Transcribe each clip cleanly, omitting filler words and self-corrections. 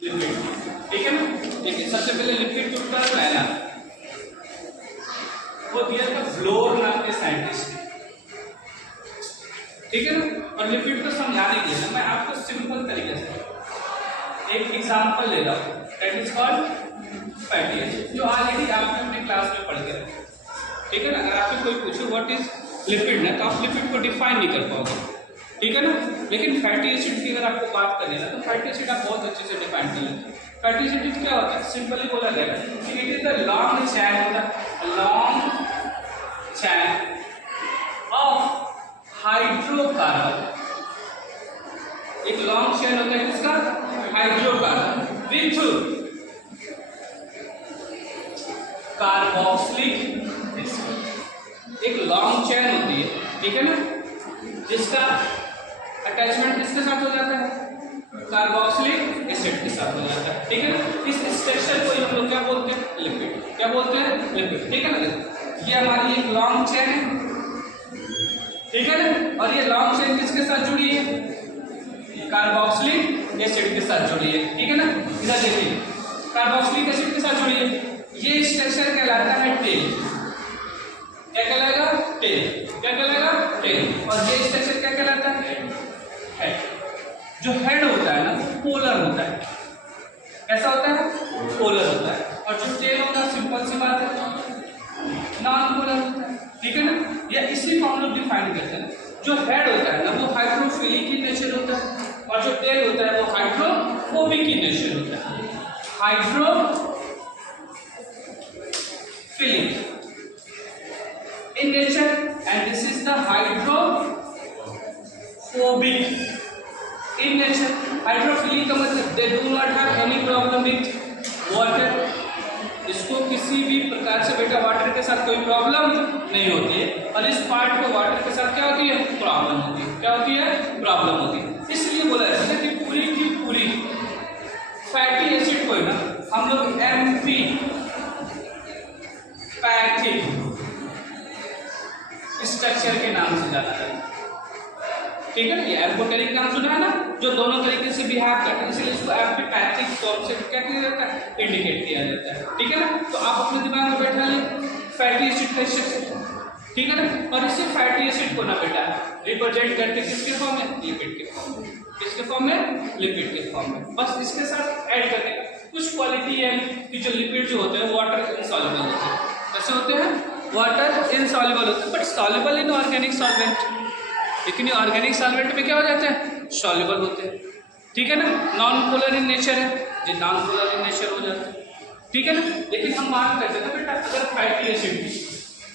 Lipid, ठीक है ना। देखिए सबसे पहले लिपिड ग्रुप का पहला वो दिया था ब्लोर नाम के साइंटिस्ट ने, ठीक है ना। और लिपिड को समझाने के लिए ना मैं आपको सिंपल तरीके से एक एग्जांपल ले रहा हूँ, that is called fatty acid, जो ऑलरेडी आपने अपने क्लास में पढ़ के रखा, ठीक है ना। अगर आपसे कोई पूछे व्हाट इज लिपिड ना, तो आप लिपिड को डिफाइन नहीं कर पाओगे, ठीक है ना। लेकिन फैटी एसिड की अगर आपको बात करनी है ना, तो फैटी एसिड आप बहुत अच्छे से डिफाइन कर लेते हैं। फैटी एसिड क्या होता है, सिंपली बोला जाएगा कि it is the long chain होता है, लॉन्ग चैन ऑफ हाइड्रोकार्बन, एक लॉन्ग चैन होता है किसका, हाइड्रोकार्बन विथ कार्बोक्सिलिक एसिड, एक लॉन्ग चैन होती है, ठीक है ना, जिसका अटैचमेंट किसके साथ हो जाता है, कार्बोक्सिलिक एसिड के साथ हो जाता है, ठीक है ना। इस स्ट्रक्चर को हम लोग क्या बोलते हैं, लिपिड, क्या बोलते हैं, लिपिड, ठीक है ना। ये हमारी एक लॉन्ग चेन है, ठीक है ना, और ये लॉन्ग चेन किसके साथ जुड़ी है, कार्बोक्सिलिक एसिड के साथ जुड़ी है, ठीक है ना। इधर देखिए कार्बोक्सिलिक एसिड के साथ जुड़ी है, ये स्ट्रक्चर कहलाता है टेल, क्या कहलाएगा, टेल, क्या कहलाएगा, टेल। और ये स्ट्रक्चर क्या कहलाता है, हेड। जो हेड होता है ना पोलर होता है, कैसा होता है, पोलर होता है। और जो टेल होता है सिंपल सी बात है, नॉन पोलर होता है, ठीक है ना। या इसी को हम लोग डिफाइन करते हैं, जो हेड होता है ना वो हाइड्रोफिलिक की नेचर होता है, और जो टेल होता है वो हाइड्रोफोबिक की नेचर होता है, hydrophilic in nature, and this is the hydrophobic in nature. Hydrophilic का मतलब they do not have any problem with water, इसको किसी भी प्रकार से बेटा वाटर के साथ कोई प्रॉब्लम नहीं होती है, और इस पार्ट को वाटर के साथ क्या होती है, प्रॉब्लम होती है, क्या होती है, प्रॉब्लम होती है। इसलिए बोला जाता है कि पूरी की पूरी फैटी एसिड को ना हम लोग एम्फी पैथिक स्ट्रक्चर के नाम से जाना जाता है, ठीक है ना। ये एल्कोटेरिक नाम सुना है ना, जो दोनों तरीके से बिहेव करता है, इसलिए इसको एम्फीपैथिक टर्म से क्या किया जाता है, इंडिकेट किया जाता है, ठीक है ना। तो आप अपने दिमाग में बैठा लें फैटी एसिड का स्ट्रक्चर, ठीक है ना। और इसी फैटी एसिड को ना बेटा रिप्रेजेंट करके किसके फॉर्म में, लिपिड के फॉर्म में, किसके फॉर्म में, लिपिड के फॉर्म में। बस इसके साथ ऐड करने का कुछ क्वालिटी है कि जो लिपिड जो होते हैं वाटर इनसॉल्युबल होते हैं, कैसे होते हैं, वाटर इनसॉल्युबल होते हैं, but soluble in organic solvent. लेकिन ये ऑर्गेनिक सॉल्वेंट में क्या हो जाते हैं, सॉल्युबल होते हैं, ठीक है ना। नॉन पोलर इन नेचर है, जो नॉन पोलर इन नेचर हो जाते हैं, ठीक है ना। लेकिन हम बात करते हैं ना बेटा अगर फैटी एसिड की,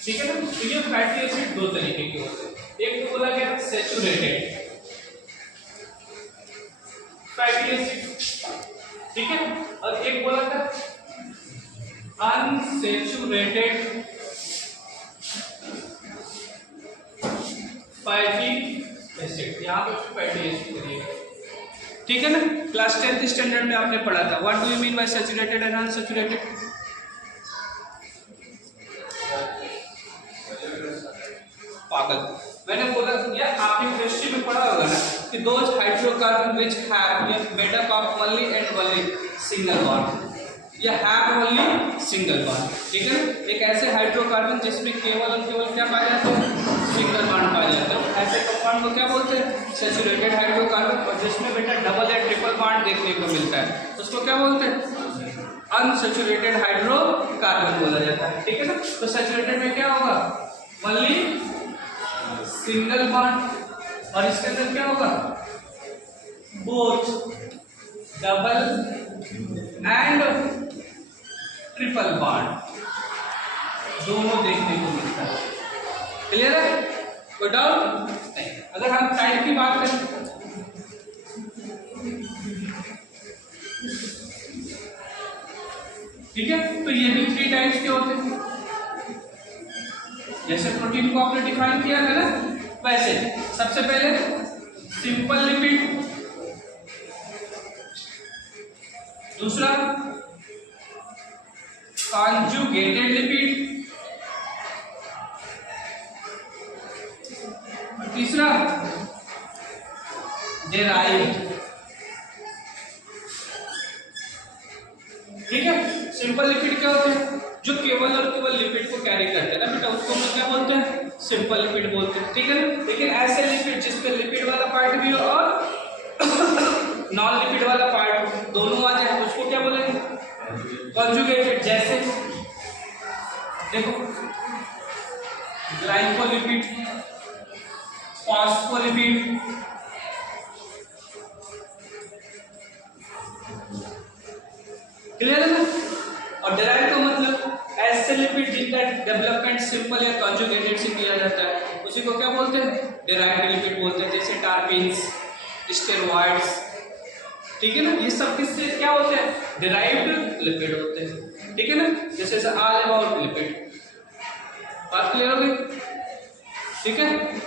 ठीक है ना, तो ये फैटी एसिड दो तरीके के होते हैं। एक तो बोला गया सैचुरेटेड फैटी एसिड, ठीक है, और एक बोला था अनसैचुरेटेड फैटी एसिड, यहाँ पे फैटी एसिड करिएगा, ठीक है ना। क्लास 10th स्टैंडर्ड में आपने पढ़ा था what do you mean by saturated and unsaturated. पागल, मैंने बोला या आपने केमिस्ट्री में पढ़ा होगा ना कि those hydrocarbon which have made up of only and only single bond, या हैव ओनली सिंगल बॉन्ड, ठीक है ना। एक ऐसे हाइड्रोकार्बन जिसमें केवल और केवल क्या पाया जाता है, सिंगल बॉन्ड पाया जाता है, ऐसे कंपाउंड को क्या बोलते हैं, सैचुरेटेड हाइड्रोकार्बन। और जिसमें बेटा डबल या ट्रिपल बॉन्ड देखने को मिलता है उसको क्या बोलते हैं, अनसैचुरेटेड हाइड्रोकार्बन बोला जाता है, ठीक है ना। तो सैचुरेटेड में क्या होगा, ओनली सिंगल बॉन्ड, और इसके अंदर क्या होगा, both double and triple bond दोनों देखने को मिलता है, क्लियर है, कोई डाउट नहीं। अगर हम टाइप की बात करें, ठीक है, तो ये भी 3 टाइप्स के होते हैं। जैसे प्रोटीन को आपने डिफाइन किया था ना, वैसे सबसे पहले सिंपल लिपिड, दूसरा कॉन्जुगेटेड लिपिड, और तीसरा डेराइव्ड ठीक है। सिंपल लिपिड क्या होते हैं? जो केवल और केवल लिपिड को कैरी करते हैं ना बेटा, उसको हम क्या बोलते हैं? सिंपल लिपिड बोलते हैं, ठीक है ना। लेकिन ऐसे लिपिड जिसपे लिपिड वाला पार्ट भी हो और नॉन लिपिड वाला पार्ट दोनों आ जाए, उसको क्या बोलेंगे? कॉन्जुगेटेड। जैसे देखो ग्लाइकोलिपिड, फॉस्फोलिपिड, क्लियर है ना। और डेराइव का मतलब ऐसे लिपिड जिनका डेवलपमेंट सिंपल या कॉन्जुगेटेड से किया जाता है, उसी को क्या बोलते हैं? डेराइव्ड लिपिड बोलते हैं। जैसे टार्पिन्स, स्टेरॉइड्स, ठीक है ना, ये सब किससे क्या होते हैं? डेराइव्ड लिपिड होते हैं, ठीक है ना। जैसे ऑल अबाउट लिपिड, बात क्लियर हो गई, ठीक है।